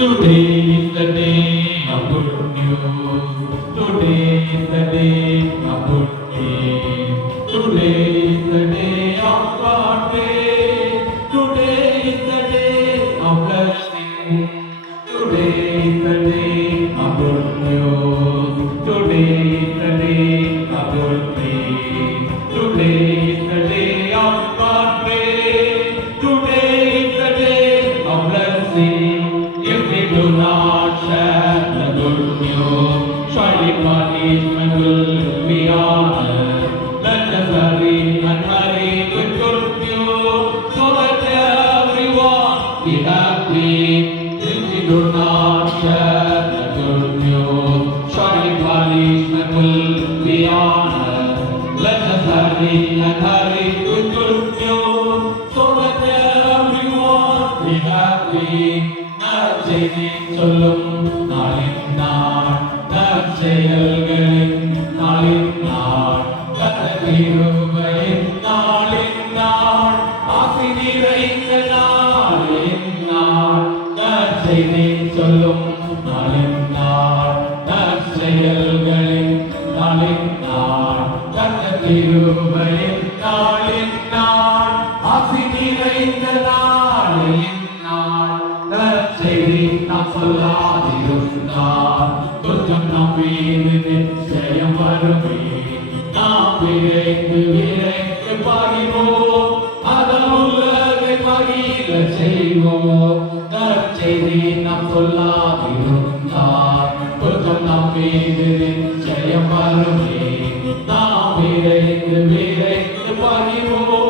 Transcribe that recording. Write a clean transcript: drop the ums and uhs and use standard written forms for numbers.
Today is the day of good news. Today is the day of good news. Today is the day of God day. Today is the day of blessing. Today is the day of good news. Today is the day of good news. Today is the day of God day. Today is the day of blessing. If we do not share the good news, surely punishment will be honored. Let us hurry and hurry with good news, so that everyone be happy. If we do not share the good news, surely punishment will be honored. Let us hurry and hurry with good news, so that everyone be happy. நற்செய்தி சொல்லும் நாளின் நாள், நற்செயல்களின் நாளின் நாள், கர்த்தரின் நாளின் நாள், ஆசி நிறைந்த நாளின் நாள். நற்செய்தி சொல்லும் நாளின் நாள், நற்செயல்களின் நாளின் நாள், கர்த்தரின் நாளின் நாள், ஆசி நிறைந்த நாளின் நாள். நற்செய்தி நாம் சொல்லாதிருந்தால் குற்றம் நம் மீது நிச்சயம் வருமே. நாம் விரைந்து விரைந்து பகிர்வோம், அதன் உலகை மகிழ செய்வோம். நற்செய்தி நாம் சொல்லாதிருந்தால் குற்றம் நம் மீது நிச்சயம் வருமே. நாம் விரைந்து விரைந்து பகிர்வோம்,